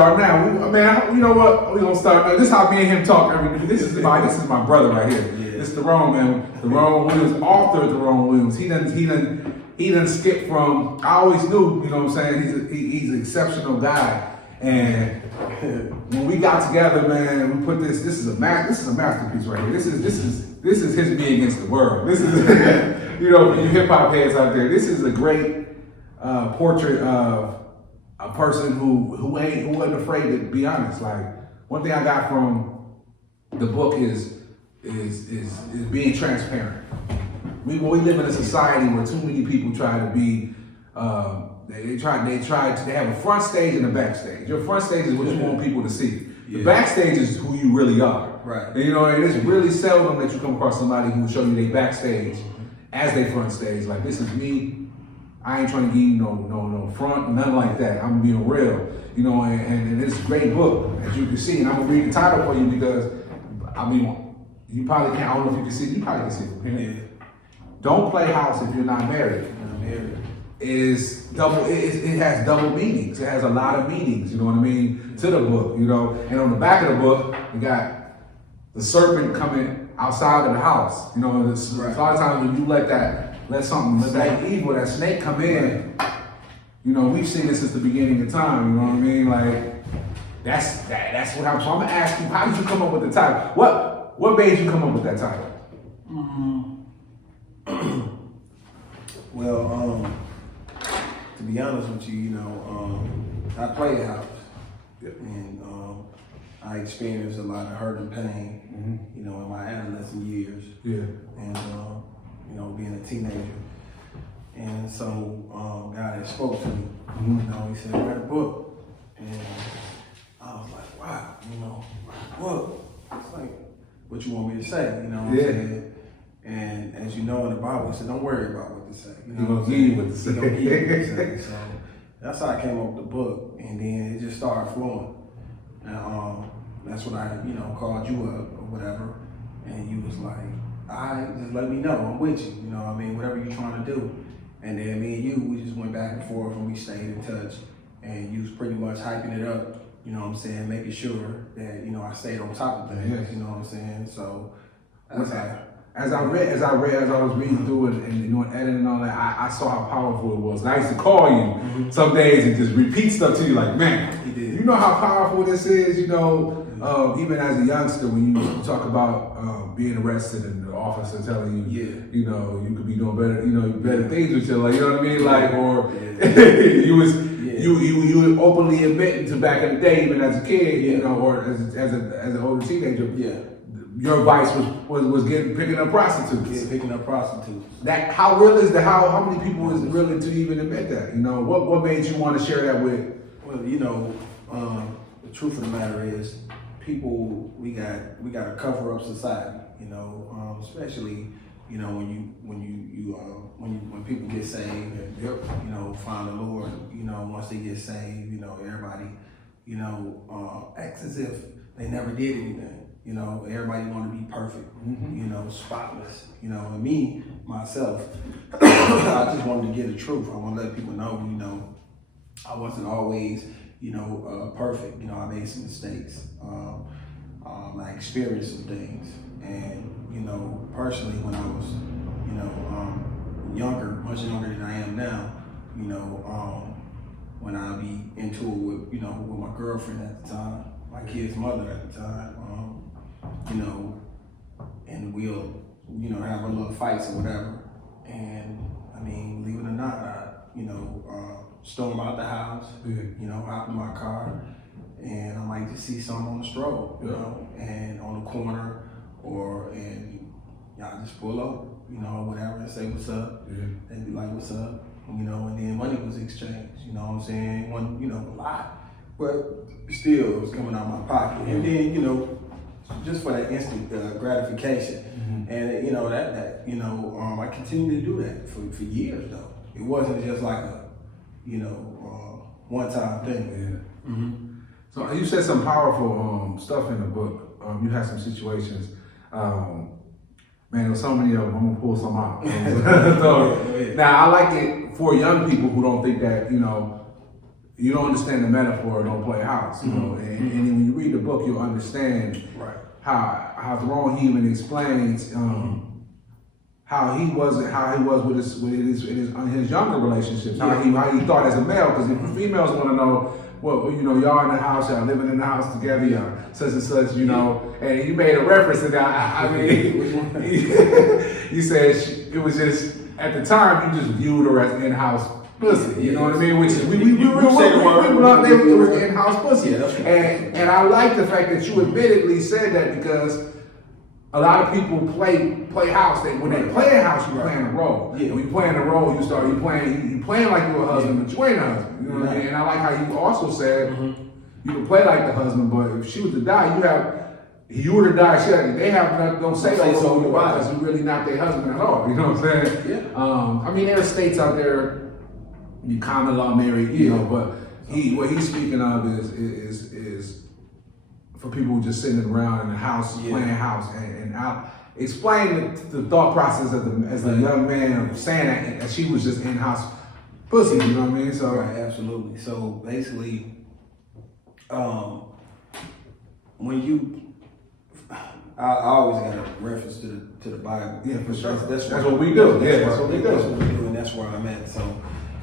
Start now, man. You know what? We gonna start. Man. This is how me and him talk every day. This is my brother right here. Yeah. It's Therone, man. Therone Williams, author Therone Williams. He done skip from. I always knew, you know what I'm saying. He's an exceptional guy. And when we got together, man, we put this. This is a masterpiece right here. This is his Me Against the World. This is you know, you hip hop heads out there. This is a great portrait of a person who wasn't afraid to be honest. Like, one thing I got from the book is being transparent. We live in a society where too many people try to be. They have a front stage and a backstage. Your front stage is what you want people to see. The backstage is who you really are. Right. And, you know, and it's really seldom that you come across somebody who will show you their backstage as they front stage. Like, this is me. I ain't trying to give you no front, nothing like that. I'm being real, you know, and it's a great book, as you can see. And I'm gonna read the title for you because, I mean, you probably can't. I don't know if you can see it. You probably can see it from here. Yeah. Don't play house if you're not married. It has double meanings. It has a lot of meanings, you know what I mean, to the book, you know. And on the back of the book, we got the serpent coming outside of the house. You know, a lot of times when you let that evil, that snake come in, you know, we've seen this since the beginning of time, you know what I mean? Like, that's what I'm gonna ask you, how did you come up with the title? What made you come up with that title? Well, to be honest with you, you know, I played house, and I experienced a lot of hurt and pain, you know, in my adolescent years, and you know, being a teenager. And so God had spoke to me, you know, he said, write a book. And I was like, wow, you know, write a book. It's like, what you want me to say, you know what I'm saying? And as you know in the Bible, it said, don't worry about what to say. You know, gonna give you what to say. He's gonna give you what to say. So that's how I came up with the book. And then it just started flowing. And that's when I, you know, called you up or whatever. And you was like, all right, just let me know, I'm with you. You know what I mean? Whatever you're trying to do. And then me and you, we just went back and forth and we stayed in touch. And you was pretty much hyping it up, you know what I'm saying? Making sure that, you know, I stayed on top of things, you know what I'm saying? So that's how. As I was reading through it and you know, editing and all that, I saw how powerful it was. And I used to call you some days and just repeat stuff to you like, man, you know how powerful this is, you know, even as a youngster, when you talk about being arrested and the officer telling you, you know, you could be doing better, you know, better things with your life, you know what I mean? Like, or you were openly admitting to back in the day, even as a kid, you know, or as an older teenager, your advice was picking up prostitutes. Picking up prostitutes. That, how real is that? How many people is willing to even admit that? You know, what made you want to share that with? Well, you know, the truth of the matter is, people, we got to cover up society. You know, especially, you know, when people get saved and you know, find the Lord. You know, once they get saved, you know, everybody, you know, acts as if they never did anything. You know, everybody want to be perfect, you know, spotless. You know, and me, myself, I just wanted to get the truth. I want to let people know, you know, I wasn't always, you know, perfect. You know, I made some mistakes. I experienced some things. And, you know, personally, when I was, you know, younger, much younger than I am now, you know, when I be into it with, you know, with my girlfriend at the time, my kid's mother at the time, you know, and we'll, you know, have our little fights or whatever. And I mean, believe it or not, I, you know, storm out the house, you know, hop in my car, and I might just see something on the stroll, you know, and on the corner, and y'all just pull up, you know, whatever, and say what's up. They'd be like, what's up? You know, and then money was exchanged, you know what I'm saying? One, you know, a lot, but still, it was coming out of my pocket. And then, you know, just for that instant gratification. And, you know, that you know, I continued to do that for years, though. It wasn't just like a, you know, one-time thing. So you said some powerful stuff in the book. You had some situations. Man, there was so many of them. I'm gonna pull some out. So, now I like it for young people who don't think that, you know, you don't understand the metaphor, don't play house, you know. And when you read the book, you'll understand how Therone, he even explains how he was with his younger relationships, how he thought as a male, because the females want to know, well, you know, y'all in the house, y'all living in the house together, y'all such and such, you know. And you made a reference to that. I mean, you said it was just, at the time, you just viewed her as in-house pussy, you know what I mean? Which is, we say the word, it was in-house pussy. And I like the fact that you admittedly said that, because a lot of people play house. When they play a house, you're playing a role. Yeah. When you playing a role, you playing like you're a husband, but you ain't a husband. You know what I mean? And I like how you also said you can play like the husband, but if she was to die, you were to die. They don't say so because you're really not their husband at all. You know what I'm saying? Yeah. I mean, there are states out there you common law married, you know, but what he's speaking of is for people who just sitting around in the house playing house, and I'll explain the thought process as the young man saying that she was just in-house pussy, you know what I mean? So absolutely. So basically, when you, I always got a reference to the Bible. Yeah, for sure. That's what we do. That's what we do, and that's where I'm at. So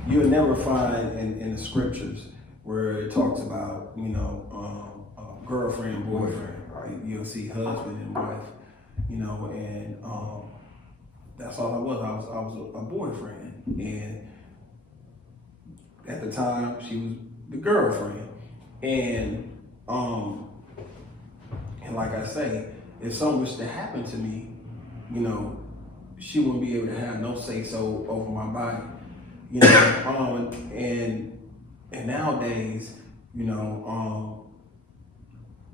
you'll never find in the scriptures where it talks about, you know, girlfriend, boyfriend, right? You'll see husband and wife, you know, and that's all I was. I was a boyfriend, and at the time she was the girlfriend, and like I say, if something was to happen to me, you know, she wouldn't be able to have no say so over my body, you know. And nowadays, you know,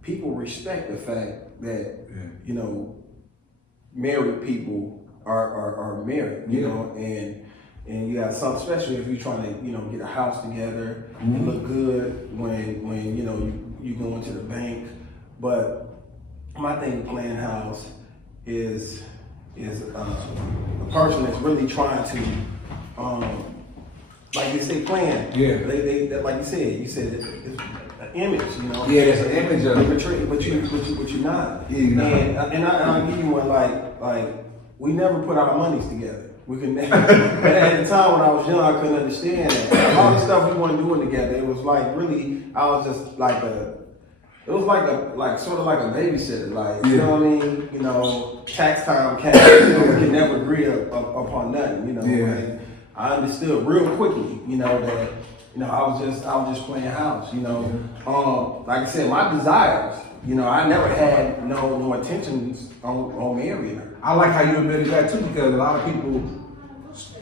people respect the fact that you know, married people are married, you know, and you got some, especially if you're trying to, you know, get a house together and look good when you know you go into the bank. But my thing playing house is a person that's really trying to like you say, playing. Yeah. They like you said it's an image, you know. Yeah, it's an image of it. But you're not. Yeah, you're not. And I'll give you one, like we never put our monies together. We could never. At the time when I was young, I couldn't understand that. All the stuff we weren't doing together, it was like really, I was just like sort of like a babysitter, like, you know what I mean? You know, tax time, cash, you know, we could never agree upon nothing, you know. And I understood real quickly, you know, that, you know, I was just playing house, you know. Like I said, my desires, you know, I never had no intentions on marrying her. I like how you admitted that too, because a lot of people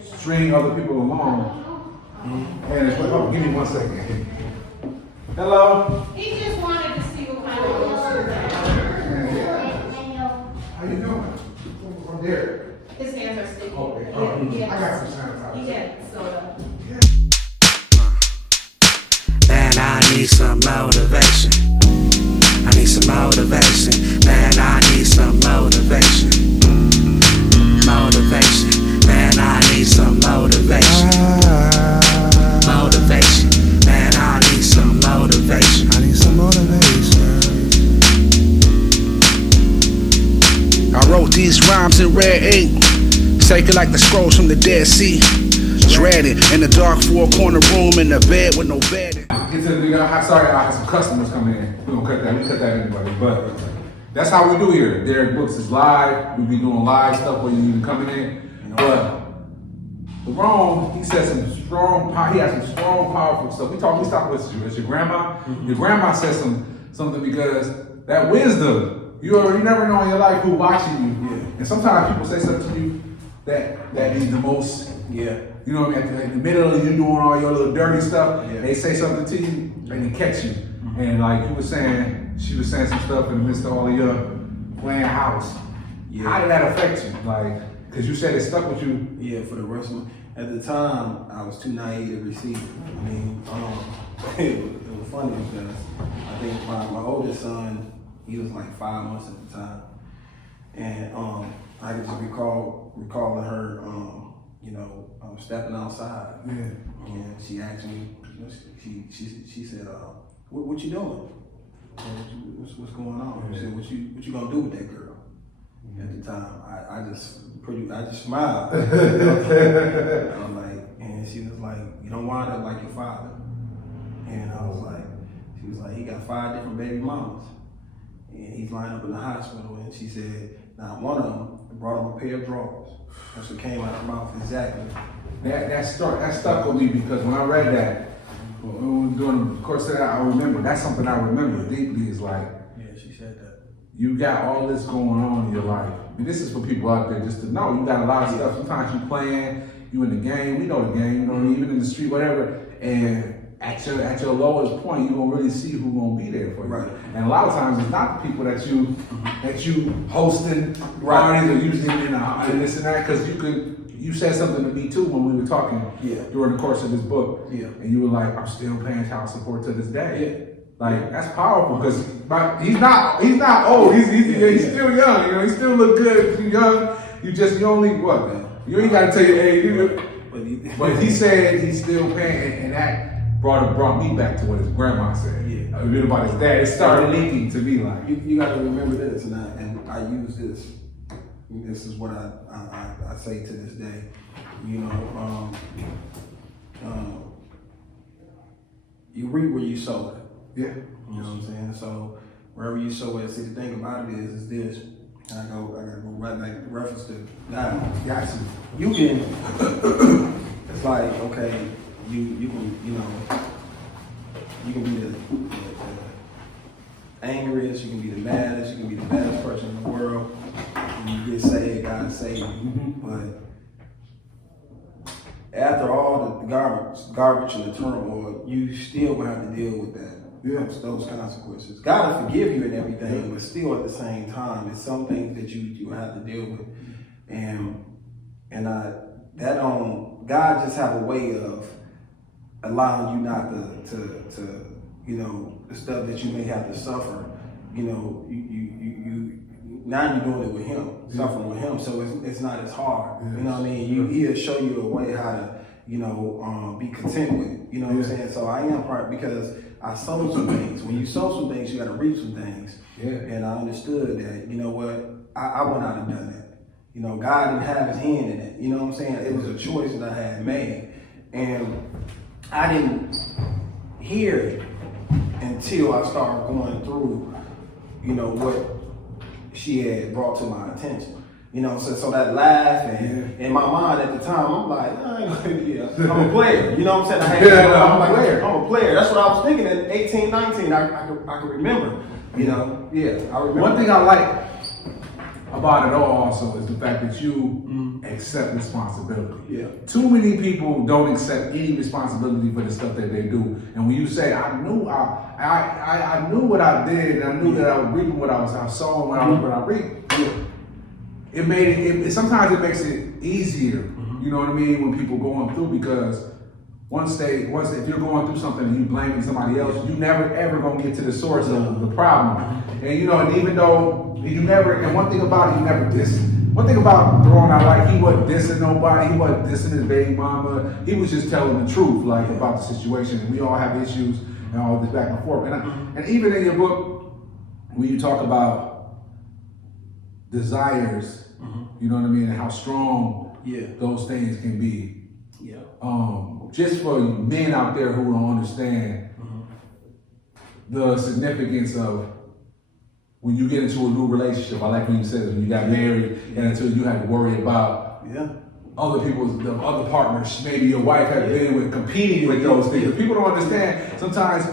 string other people along. And it's like, oh, give me 1 second. Hello? He just wanted to see what kind of issues that. How you doing? From there. His hands are sticky. Okay. I got some sanitizer. He had soda. Man, I need some motivation. I need some motivation. Man, I need some motivation. Motivation. Man, I need some motivation. Motivation. Man, I need some motivation. I need some motivation. I wrote these rhymes in red ink, sacred like the scrolls from the Dead Sea. Dreaded in the dark 4-corner room in the bed with no bedding. Sorry, I had some customers coming in. We're gonna cut that. We cut that anyway. But that's how we do here. Darick Books is live. We be doing live stuff where you even coming in. But Therone, he said some strong. He has some strong, powerful stuff. We talked with your grandma. Your grandma said something, because that wisdom. You never know in your life who watching you. And sometimes people say something to you that means the most. Yeah. You know what I mean? In the middle of you doing all your little dirty stuff, they say something to you and they catch you. And like she was saying some stuff in the midst of all of your playing house. Yeah. How did that affect you? Like, because you said it stuck with you. Yeah, for the rest of my, at the time, I was too naive to receive it. I mean, it was funny because I think my oldest son, he was like 5 months at the time. And I could just recalling her, you know, stepping outside. Yeah. And she asked me, you she said, what you doing? What's going on? She said, what you gonna do with that girl? At the time, I just smiled. I was like, and she was like, you don't wind up like your father. And I was like, she was like, he got 5 different baby mamas, and he's lying up in the hospital. And she said, now one of them brought him a pair of drawers. That's what came out of her mouth exactly. That stuck with me because when I read that, when we were doing the course of that, I remember, that's something I remember deeply is like, yeah, she said that. You got all this going on in your life. And this is for people out there just to know. You got a lot of stuff. Sometimes you playing, you in the game, we know the game, you know, even in the street, whatever. And at your lowest point, you're gonna really see who's gonna be there for you. Right. And a lot of times it's not the people that you hosting parties or using in this and that, because you said something to me too when we were talking during the course of this book. Yeah. And you were like, I'm still paying child support to this day. Yeah. Like, that's powerful because he's not old. He's still young. You know, he still look good. You're young. You only what, man? You ain't got to tell your age. But he said he's still paying, and that brought me back to what his grandma said. Yeah. A bit about his dad. It started linking to me like. You got to remember this, and I use this. This is what I say to this day. You know, you reap where you sow it. Yeah. You know what I'm saying? So wherever you sow it, see, the thing about it is this. And I gotta go right back to reference to God. Gotcha. You can, it's like, okay, you can be the angriest, you can be the maddest, you can be the baddest person in the world. When you get saved, God saved you. But after all the garbage and the turmoil, you still will have to deal with that. Yeah. Those consequences. God will forgive you and everything, but still at the same time, it's some things that you have to deal with. God just have a way of allowing you not to you know, the stuff that you may have to suffer, you know, you now you're doing it with him, suffering with him, so it's not as hard. You know what I mean? He'll show you a way how to, you know, be content with it. You know what I'm saying? So I am part because I sowed some things. When you sow some things, you got to reap some things. Yeah. And I understood that, you know what, I went out and done that. You know, God didn't have his hand in it. You know what I'm saying? It was a choice that I had made. And I didn't hear it until I started going through, you know, what she had brought to my attention. You know, so that laugh and in my mind at the time, I'm like, I'm a player. You know what I'm saying? I'm a player. That's what I was thinking at 18, 19. I could remember. You know, I remember. One thing I like about it all also is the fact that you accept responsibility. Yeah. Too many people don't accept any responsibility for the stuff that they do. And when you say, I knew what I did, and I knew that I was reaping what I saw when I reaped. It made it sometimes it makes it easier, you know what I mean, when people going through, because once if you're going through something and you blaming somebody else, you never ever gonna get to the source of the problem. And you know, and even though one thing about it, you never diss. One thing about Therone I like, he wasn't dissing nobody, he wasn't dissing his baby mama, he was just telling the truth, like about the situation. And we all have issues and all this back and forth. And even in your book, when you talk about desires, you know what I mean, and how strong those things can be. Yeah. Just for men out there who don't understand the significance of when you get into a new relationship. I like when you said when you got married and until you had to worry about the other partners, maybe your wife had been with competing with those things. But people don't understand. Sometimes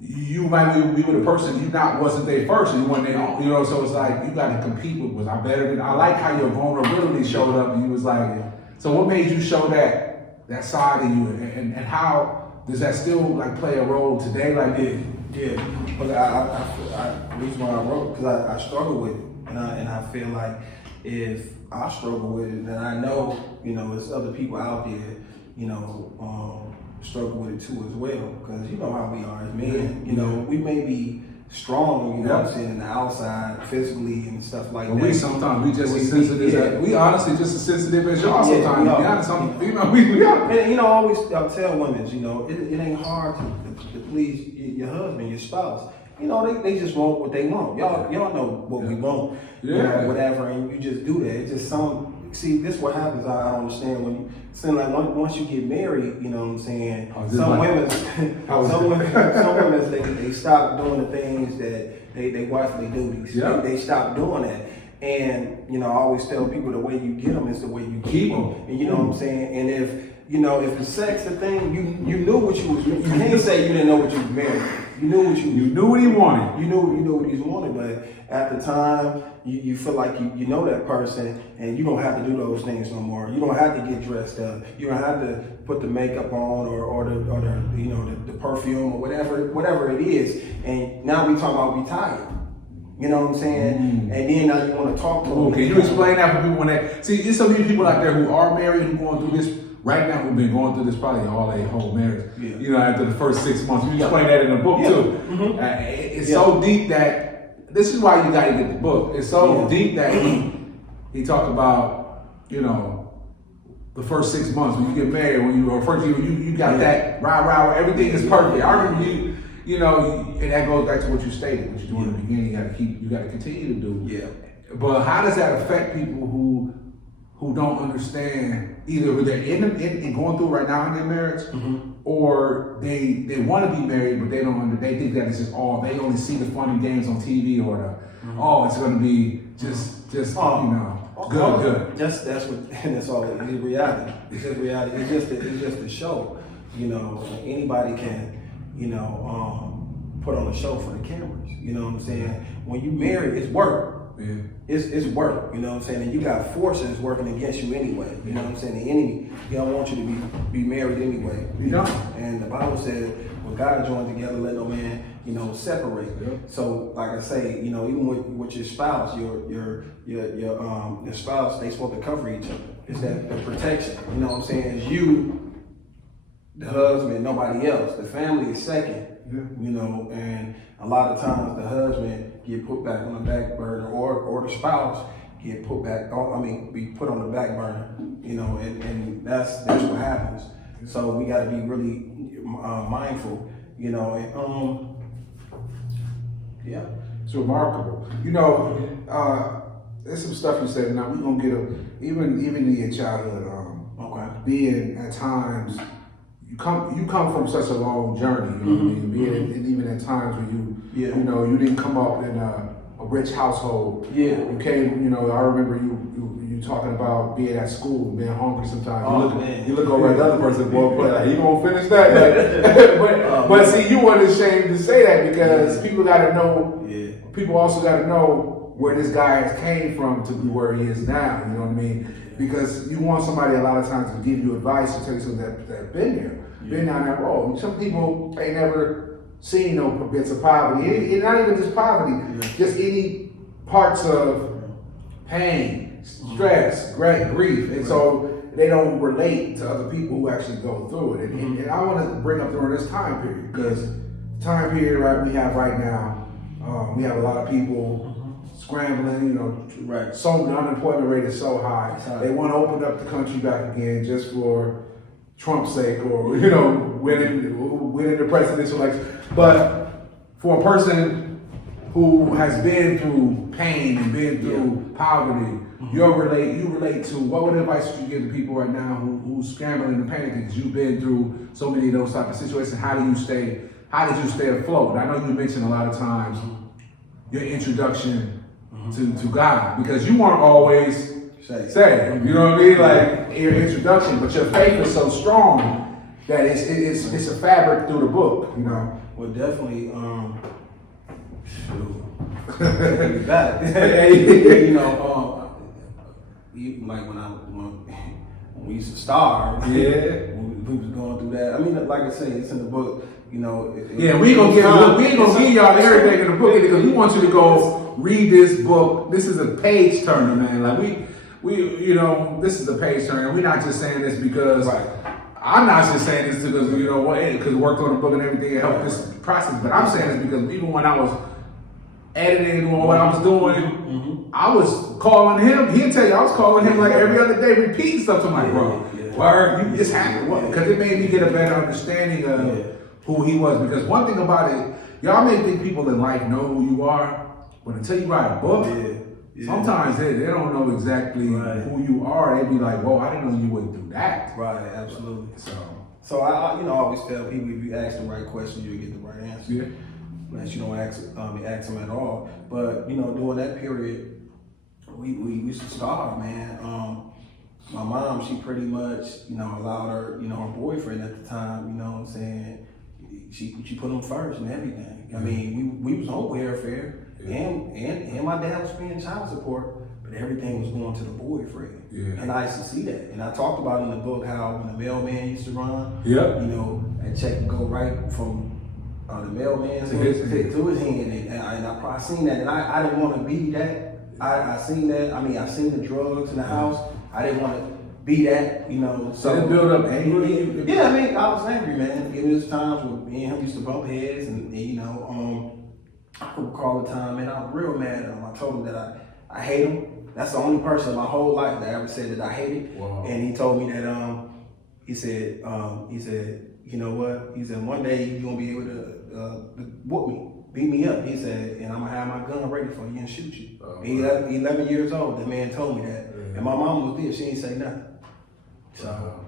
you might be with a person wasn't there first, and you weren't there, you know. So it's like you got to compete with. Was I better than? I like how your vulnerability showed up, and you was like. So what made you show that side of you, and how does that still like play a role today? Like but the reason why I wrote, because I struggle with it, and I feel like if I struggle with it, then I know, you know, there's other people out there, you know, struggle with it too as well, because you know how we are as men. You know, we may be strong, you know what I'm saying, in the outside, physically and stuff like But that. we sometimes we just as sensitive as we honestly just as sensitive as y'all Yeah, sometimes. To be honest, we are. And you know, I always tell women, you know, it ain't hard to please your husband, your spouse. You know, they just want what they want. Y'all know what we want, you know, whatever, and you just do that. It's just see, this what happens. I don't understand when you saying like once you get married, you know what I'm saying. Some women they stop doing the things that they wifely duties. Yeah. They stop doing that. And, you know, I always tell people the way you get them is the way you keep them. And you know what I'm saying? And if the sex the thing, you knew what you was, you can't say you didn't know what you was married. You knew what you knew what he wanted. You knew what he wanted, but at the time, you feel like you know that person, and you don't have to do those things no more. You don't have to get dressed up. You don't have to put the makeup on or the you know the perfume or whatever it is. And now we talking about be tired. You know what I'm saying? And then now you want to talk to them. Can you explain that for people when they see? There's so many people out there who are married who going through this. Right now, we've been going through this probably all their whole marriage. Yeah. You know, after the first 6 months, you explain that in the book too. Mm-hmm. It's so deep that this is why you got to get the book. It's so deep that he talked about, you know, the first 6 months when you get married, when you got that rah everything is perfect. I remember you know, and that goes back to what you stated, what you do in the beginning. You got to continue to do. Yeah. But how does that affect people who don't understand either they're in going through right now in their marriage, or they want to be married but they think that it's just they only see the fun and games on TV or it's going to be just you know good. That's all. It's reality. It's just reality. It's just a show. You know, anybody can put on a show for the cameras. You know what I'm saying? When you marry, it's work. Yeah. It's work, you know what I'm saying? And you got forces working against you anyway. You know what I'm saying? The enemy, he don't want you to be married anyway. You know? And the Bible says, what God joined together, let no man, you know, separate. Yeah. So like I say, you know, even with your spouse, your spouse, they supposed to cover each other. It's that the protection. You know what I'm saying? It's you, the husband, nobody else. The family is second. You know, and a lot of times the husband get put back on the back burner, or the spouse get put back be put on the back burner, you know, and that's what happens. So we got to be really mindful, you know, and it's remarkable. You know, there's some stuff you said. Now we're gonna get even in your childhood, being at times. You come from such a long journey, you know what I mean? And even at times when you know, you didn't come up in a rich household. Yeah. You came, you know, I remember you talking about being at school, being hungry sometimes. You look over at the other person, boy, like, you gonna finish that? But see, you weren't ashamed to say that because people gotta know, people also gotta know where this guy came from to be where he is now, you know what I mean? Because you want somebody a lot of times to give you advice, to tell you something that been there. Been down that road. Some people ain't never seen no bits of poverty. Not even just poverty, just any parts of pain, stress, grief. And so they don't relate to other people who actually go through it. And I want to bring up during this time period, because the time period we have right now, we have a lot of people scrambling, you know, so the unemployment rate is so high. They want to open up the country back again just for Trump's sake, or, you know, winning the presidential election. But for a person who has been through pain and been through poverty, you relate to what would advice would you give to people right now who's scrambling and panicking because you've been through so many of those type of situations? How did you stay afloat? I know you mentioned a lot of times your introduction to God, because you weren't always saved, you know what I mean? Like your introduction, but your faith is so strong that it's a fabric through the book, you know. Well, definitely, like when we used to starve, we was going through that. I mean, like I say, it's in the book. You know, we ain't gonna give y'all everything in the book because we want you to go read this book. This is a page turner, man. Like we you know, this is a page turner. We're not just saying this because I'm not just saying this because because we worked on the book and everything and helped this process. But I'm saying this because even when I was editing and doing what I was doing, I was calling him. He'll tell you I was calling him like every other day, repeating stuff to my bro. Word, you just happened. Because it made me get a better understanding of who he was. Because one thing about it, y'all may think people in life know who you are, but until you write a book, sometimes they don't know exactly who you are. They be like, whoa, I didn't know you would do that. Right, absolutely. So I always tell people, if you ask the right question, you'll get the right answer. Yeah. Unless you don't ask them at all. But during that period, we used to starve, man. My mom, she pretty much, allowed her, her boyfriend at the time, you know what I'm saying? She put him first and everything. I mean, we was on welfare, and my dad was paying child support, but everything was going to the boyfriend. Yeah. And I used to see that. And I talked about in the book how when the mailman used to run, that check would go right from the mailman's to his hand. And I probably seen that, and I didn't want to be that. I seen that. I mean, I seen the drugs in the house. I didn't want to be that, So it built up anger. Yeah, I mean, I was angry, man. It was times when me and him used to bump heads, and I could recall the time, man, I was real mad at him. I told him that I hate him. That's the only person in my whole life that ever said that I hated. Wow. And he told me that he said, you know what? He said, one day you're gonna be able to whoop me. Beat me up, he said, and I'm gonna have my gun ready for you and shoot you. 11 years old, the man told me that. And my mom was there, she ain't say nothing. So,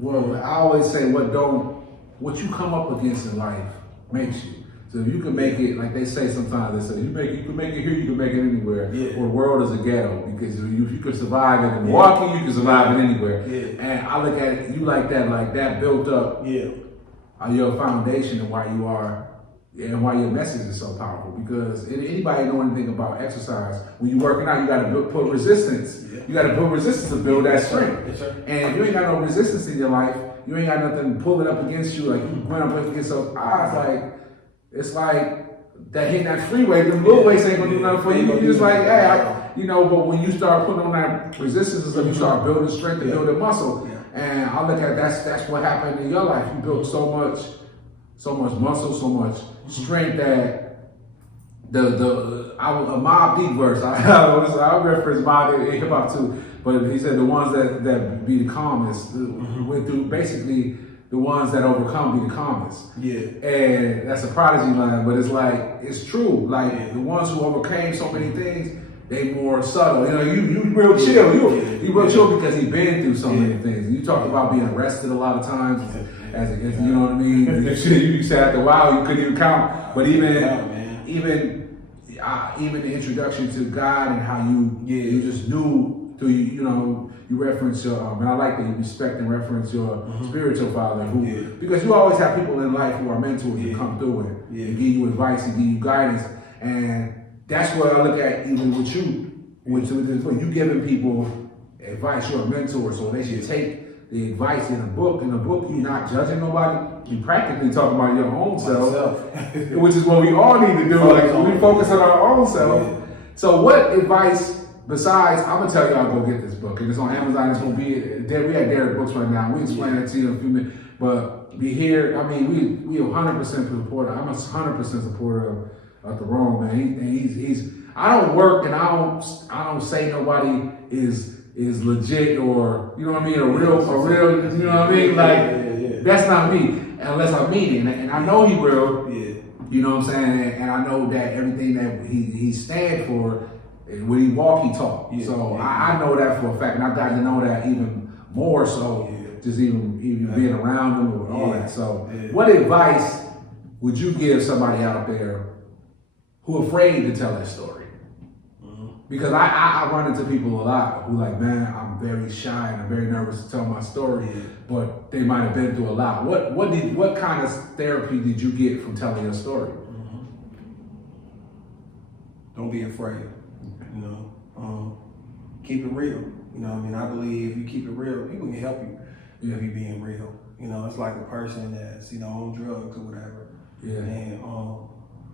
Well, I always say what you come up against in life makes you. So if you can make it, like they say sometimes, they say, you can make it here, you can make it anywhere. Yeah. Or the world is a ghetto, because if you can survive in Milwaukee, you can survive it anywhere. Yeah. And I look at it, you like that built up your foundation and why you are, and why your message is so powerful. Because anybody know anything about exercise, when you're working out, you got to put resistance. Yeah. You got to put resistance to build that strength. Yes, and if you ain't got no resistance in your life, you ain't got nothing pulling up against you. Like you going up against those odds, it's like that hitting that freeway. The little weights ain't gonna do nothing for you. You're just like, hey, but when you start putting on that resistance and stuff, you start building strength and building muscle. Yeah. And I look at that's what happened in your life. You built so much muscle, so much strength that a Mobb Deep verse. I reference Mobb in hip hop too, but he said the ones that be the calmest went through basically. The ones that overcome be the calmest. Yeah. And that's a Prodigy line, but it's true. Like the ones who overcame so many things, they more subtle. You real chill. You real chill because he been through so many things. You talk about being arrested a lot of times, as you know what I mean. You said after a while you couldn't even count. But even the introduction to God and how you just knew through you reference your, and I like that you respect and reference your spiritual father, because you always have people in life who are mentors who come through and give you advice and give you guidance, and that's what I look at even with you, with you giving people advice. You're a mentor, so they should take the advice in a book. In a book, you're not judging nobody. You practically talking about your own self, which is what we all need to do. We focus on our own self. Yeah. So what advice? Besides, I'm gonna tell y'all go get this book, and it's on Amazon. It's gonna be there. We at Darick Books right now. We explain that to you in a few minutes. But be here. I mean, we 100% supporter. I'm a 100% supporter of Therone, man. He's. I don't work, and I don't say nobody is legit, or you know what I mean, a real. You know what I mean? Like that's not me, unless I mean it, and I know he real. Yeah. You know what I'm saying? And I know that everything that he stands for. When he walk, he talk. Yeah, so I know that for a fact, and I've gotten to know that even more so, just even being around him and all that. So, what advice would you give somebody out there who afraid to tell their story? Because I run into people a lot who like, man, I'm very shy and I'm very nervous to tell my story, but they might have been through a lot. What kind of therapy did you get from telling your story? Don't be afraid. Keep it real. I believe if you keep it real, people can help you if you're being real. It's like a person that's, on drugs or whatever. Yeah. And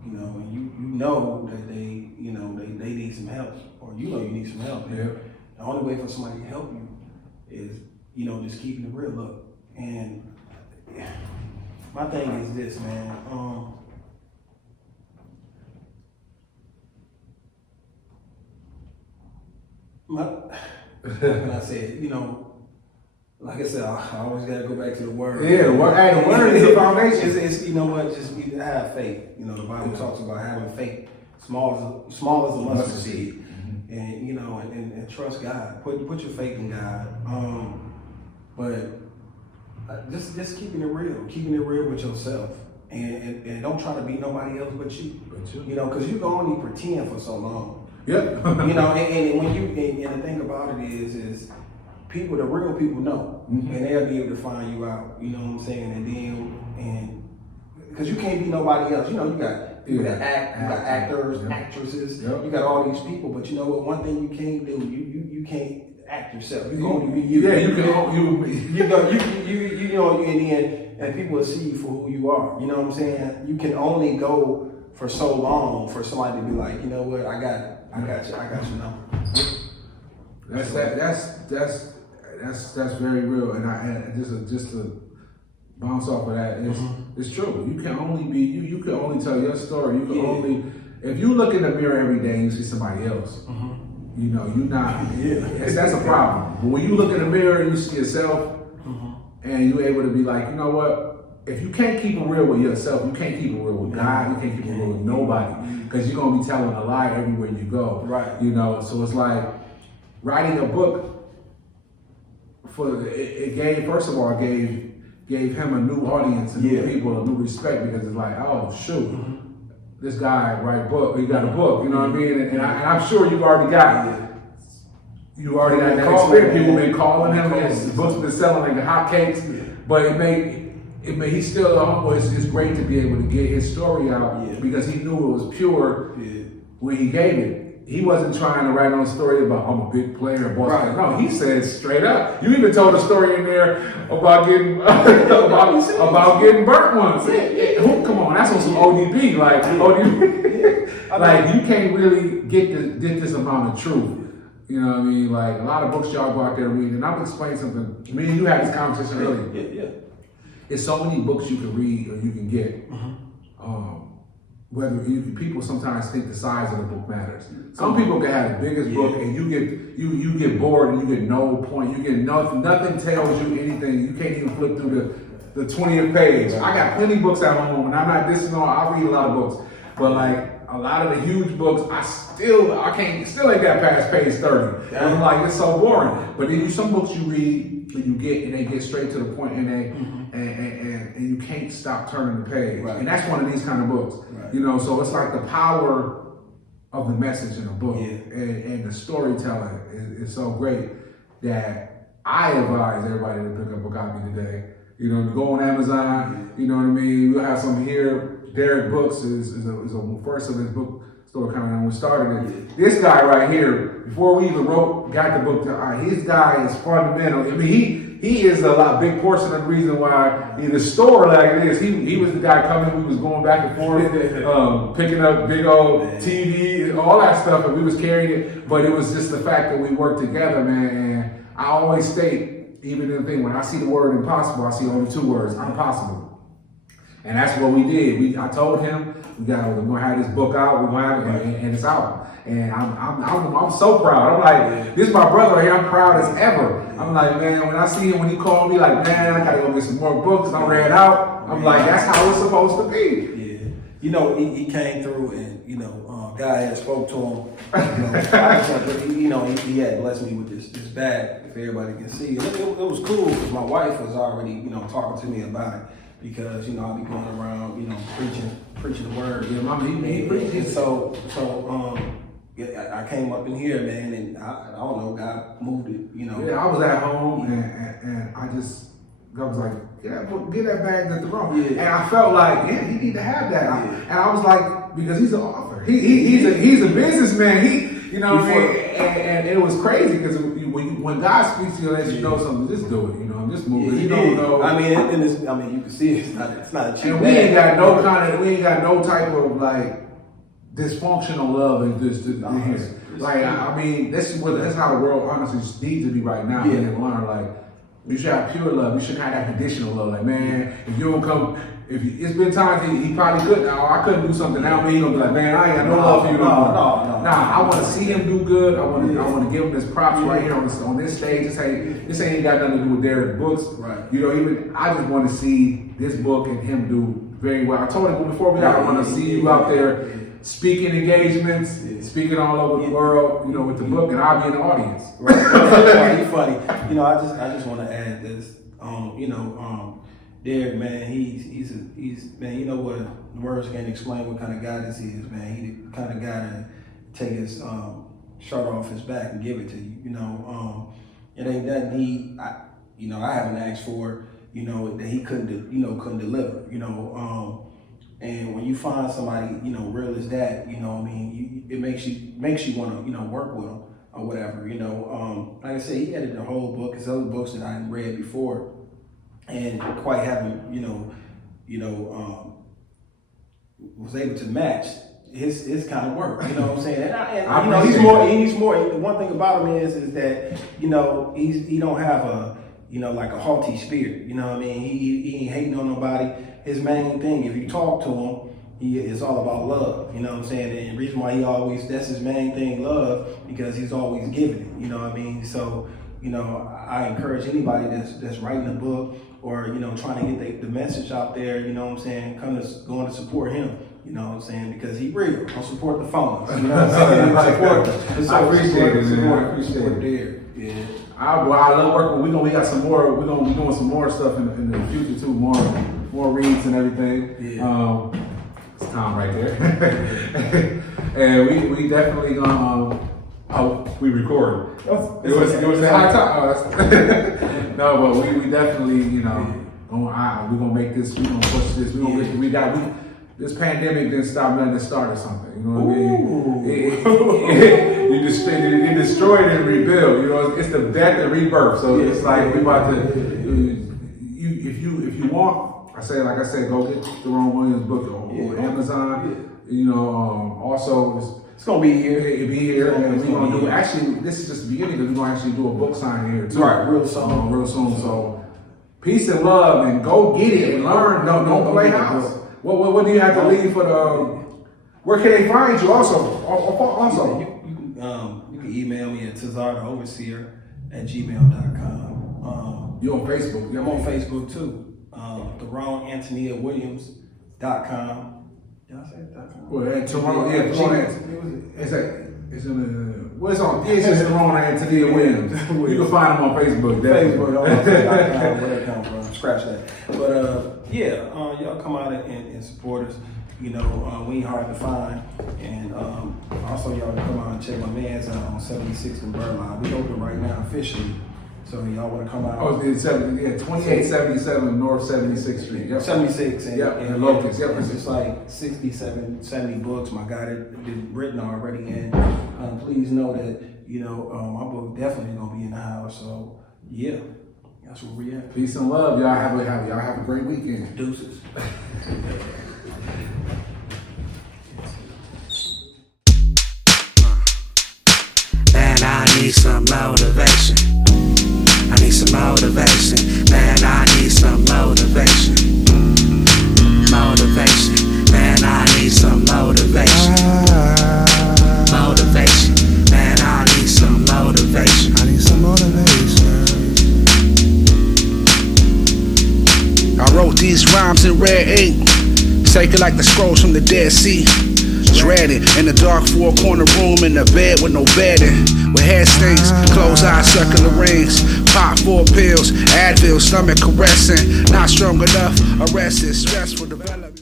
and you know that they need some help, or you need some help. Yeah. The only way for somebody to help you is, just keeping it real. Look, and my thing is this, man. How can I say it? You know, like I said, I always got to go back to the word. Yeah, the word is the foundation. It's you know what? Just you have faith. You know, the Bible talks about having faith, small as a mustard seed, and you know, and trust God. Put your faith in God. But just keeping it real with yourself, and don't try to be nobody else but you. You know, because you can only pretend for so long. Yeah. You know, and when you and the thing about it is people, the real people know, and they'll be able to find you out. You know what I'm saying? And because you can't be nobody else. You know, you got people that act, you got actors, actresses, you got all these people. But you know what? One thing you can't do, you can't act yourself. You can only be you. Yeah, you can. You know, and people will see you for who you are. You know what I'm saying? You can only go for so long for somebody to be like, you know what? I got you now. That's very real, and just to bounce off of that, it's true. You can only be you. You can only tell your story. You can only, if you look in the mirror every day and you see somebody else, you know, you're not. That's a problem. But when you look in the mirror and you see yourself, and you're able to be like, you know what? If you can't keep it real with yourself, you can't keep it real with God. You can't keep it real with nobody, because you're gonna be telling a lie everywhere you go. Right. You know. So it's like writing a book. It gave, first of all, it gave him a new audience and new people, a new respect, because it's like, oh shoot, this guy write book. He got a book. You know what I mean? And I'm sure you already got it. You already got that experience. People been calling him. His book's been selling like hotcakes. But it made he still it's great to be able to get his story out, because he knew it was pure when he gave it. He wasn't trying to write no story about I'm a big player, boss. Right. No, he said straight up. You even told a story in there about getting about getting burnt once. Come on, that's on some ODB. Like ODB. Like you can't really get this amount of truth. You know what I mean? Like a lot of books y'all go out there reading, and I'll explain something. Me and you had this conversation earlier. Yeah. There's so many books you can read or you can get. People sometimes think the size of the book matters. Some people can have the biggest book and you get bored and you get no point. You get nothing tells you anything. You can't even flip through the 20th page. I got plenty of books at home, and I'm not dissing on. I read a lot of books, but like a lot of the huge books, I still ain't got past page 30. And I'm like, it's so boring. But then some books you read and they get straight to the point, and you can't stop turning the page. Right. And that's one of these kind of books. Right. You know, so it's like the power of the message in a book and the storytelling is so great that I advise everybody to pick up a copy today. You know, to go on Amazon. You know what I mean? We'll have some here. Darick Books is a first of his bookstore coming, and we started it. This guy right here, before we even got the book, his guy is fundamental. I mean, he is a big portion of the reason why the store like it is. He was the guy coming. We was going back and forth, picking up big old TV, all that stuff, and we was carrying it. But it was just the fact that we worked together, man. And I always state, even in the thing, when I see the word impossible, I see only two words: impossible. And that's what we did. I told him we're gonna have this book out. We're gonna have it, and it's out. And I'm so proud. I'm like, this is my brother right here. I'm proud as ever. I'm like, man, when I see him, when he called me, like, man, I gotta go get some more books. I ran out. I'm like, that's how it's supposed to be. Yeah. You know, he came through, and you know, God had spoke to him. You know, he had blessed me with this bag, if everybody can see. It was cool because my wife was already, you know, talking to me about it. Because, you know, I'll be going around, you know, preaching the word. Yeah, mama, he preaching. And so I came up in here, man, and I don't know, God moved it, you know. Yeah, I was at home, and I was like, get that bag at the room. Yeah. And I felt like, he need to have that. And I was like, because he's an author. He's a businessman. You know what I mean? And it was crazy because when God speaks to you, lets you know something, just do it. You know, just move it. You don't know. I mean, you can see it's not a cheap. And we ain't got no type of like dysfunctional love in this here. Like I mean, that's how the world honestly needs to be right now. Yeah. And learn like You should have pure love. You shouldn't have that conditional love. Like, man, if you don't come, it's been times he probably couldn't. I couldn't do something now. He gonna be like, man, I ain't got no love for you. No. Nah, I want to see him do good. I want to give him this props right here on this stage. This ain't got nothing to do with Darick books. Right. You know, even I just want to see this book and him do very well. I told him before we got, I want to see you out there speaking engagements, speaking all over the world. You know, with the book, and I'll be in the audience. Right. He's funny. You know, I just want to add this. Darick, man, he's man. You know what? Words can't explain what kind of guy this is, man. He the kind of guy to take his shirt off his back and give it to you. You know, it ain't nothing I haven't asked for. You know that he couldn't deliver. You know, and when you find somebody real as that, you know, what I mean, it makes you want to work with him or whatever. You know, like I said, he edited the whole book. His other books that I read before. And quite haven't, was able to match his kind of work. You know what I'm saying? And he's more. One thing about him is that he don't have a like a haughty spirit. You know what I mean? He ain't hating on nobody. His main thing, if you talk to him, it's all about love. You know what I'm saying? And the reason why that's his main thing, love, because he's always giving it. You know what I mean? So. I encourage anybody that's writing a book or, trying to get the message out there, you know what I'm saying, going to support him, you know what I'm saying, because he real. Don't support the phones, you know what I'm saying? I appreciate it, man. I appreciate it. There. Yeah. I love working. We got some more. We're gonna be doing some more stuff in the future too. More reads and everything. Yeah. It's Tom right there. And we definitely gonna. We recorded. It was a high time. No, but we definitely, we're gonna make this. We're gonna push this. This pandemic didn't stop nothing to start or something. You know what I mean? You destroyed and rebuild. You know, it's the death and rebirth. So it's like we about to. If you want, like I said, go get Therone Williams' book on Amazon. Yeah. Also. It's gonna be here. It'll be here, and we're gonna do. Actually, this is just the beginning because we're gonna actually do a book signing here too. Right, real soon. Real soon. So, peace and love, and go get it and learn. Don't play house. What do you have to leave for the? Where can they find you? Also, you can email me at tazartheoverseer@gmail.com. You on Facebook? I'm on Facebook too. TheroneAntoniaWilliams.com. Did I say it? Well, Therone, it's on. It's just Therone Antonia Williams. You can find him on Facebook. Facebook. Where that come from? Scratch that. But y'all come out and support us. We ain't hard to find. And also y'all come out and check my man's out on 76th and Burline. We open right now officially. So y'all want to come out? Oh, it's 2877 North 76th Street. Yep. 76 and Locust. Yep. It's like 67, 70 books. My guy that did written already. And please know that my book definitely gonna be in the house. So yeah, that's where we at. Peace and love. Y'all have a great weekend. Deuces. Man, I need some motivation. I need some motivation. Man, I need some motivation. Motivation. Man, I need some motivation. Motivation. Man, I need some motivation. I need some motivation. I wrote these rhymes in red ink, sacred like the scrolls from the Dead Sea. Dreaded in the dark four-corner room in the bed with no bedding, with hair stings, closed eyes, circular rings, pop 4 pills, Advil, stomach caressing, not strong enough, arrested, stressful development.